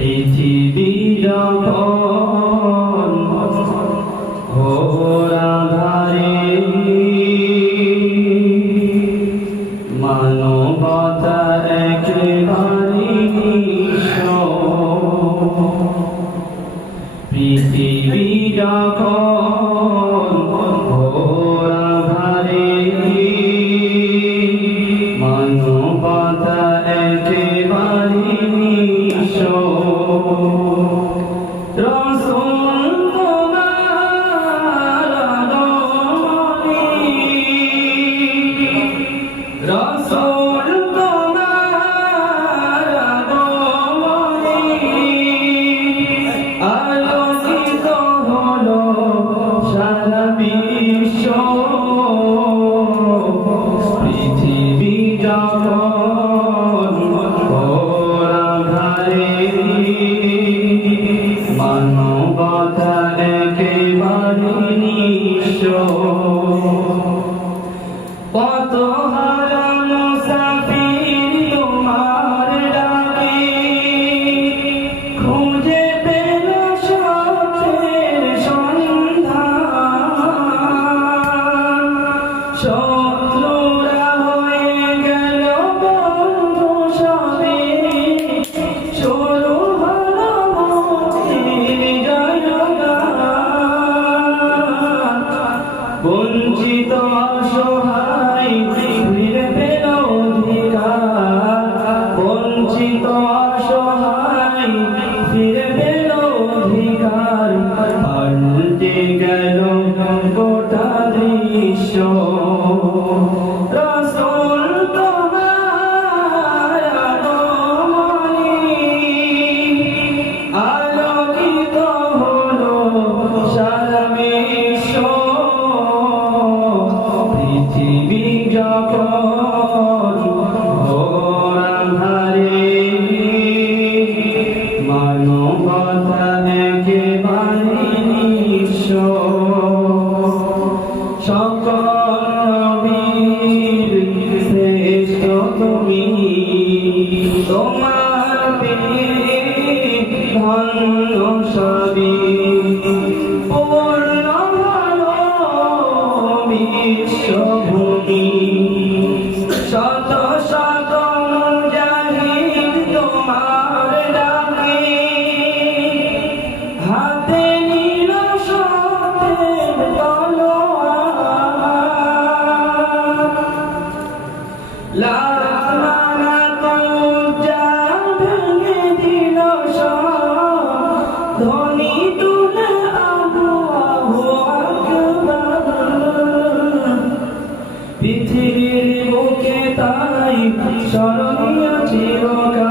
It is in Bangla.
পৃথিবী যখন ঘোর আঁধারে মানবতা একেবারে নিঃস্ব। পৃথিবী যখন ঘোর আঁধারে মানবতা একেবারে নিঃস্ব। পৃথিবী যখন ঘোর আঁধারে মানবতা একেবারে নিঃস্ব। কত হারা মুসাফির তোমার ডাকে খুঁজে পেল সত্যের সন্ধান। শত্রুরা হয়ে গেল বন্ধু সবে, শুরু হলো মুক্তির জয়গান। বঞ্চিত অসহায় ফিরে পেল অধিকার, বঞ্চিত অসহায় ফিরে পেল অধিকার। পাল্টে গেল গোটা দৃশ্য। রাসূল তোমার আগমনে আলোকিত হলো সারা বিশ্ব। পৃথিবী যখন ঘোর আঁধারে মানবতা একেবারে নিঃস্ব। সকল নবীর শ্রেষ্ঠ তুমি, তোমার ধন্য সবই পূর্ণ ভালো বিশ্বভূমি। শত শত মুজাহিদ তোমার ডাকে হাতে নিল সত্যের তলোয়ার। লাখ লাখ উজ্জা ভেঙে দিল সব, ধ্বনি তুলে আল্লাহু আকবার। পৃথিবীর বুকে তাই স্মরণীয় চিরকাল।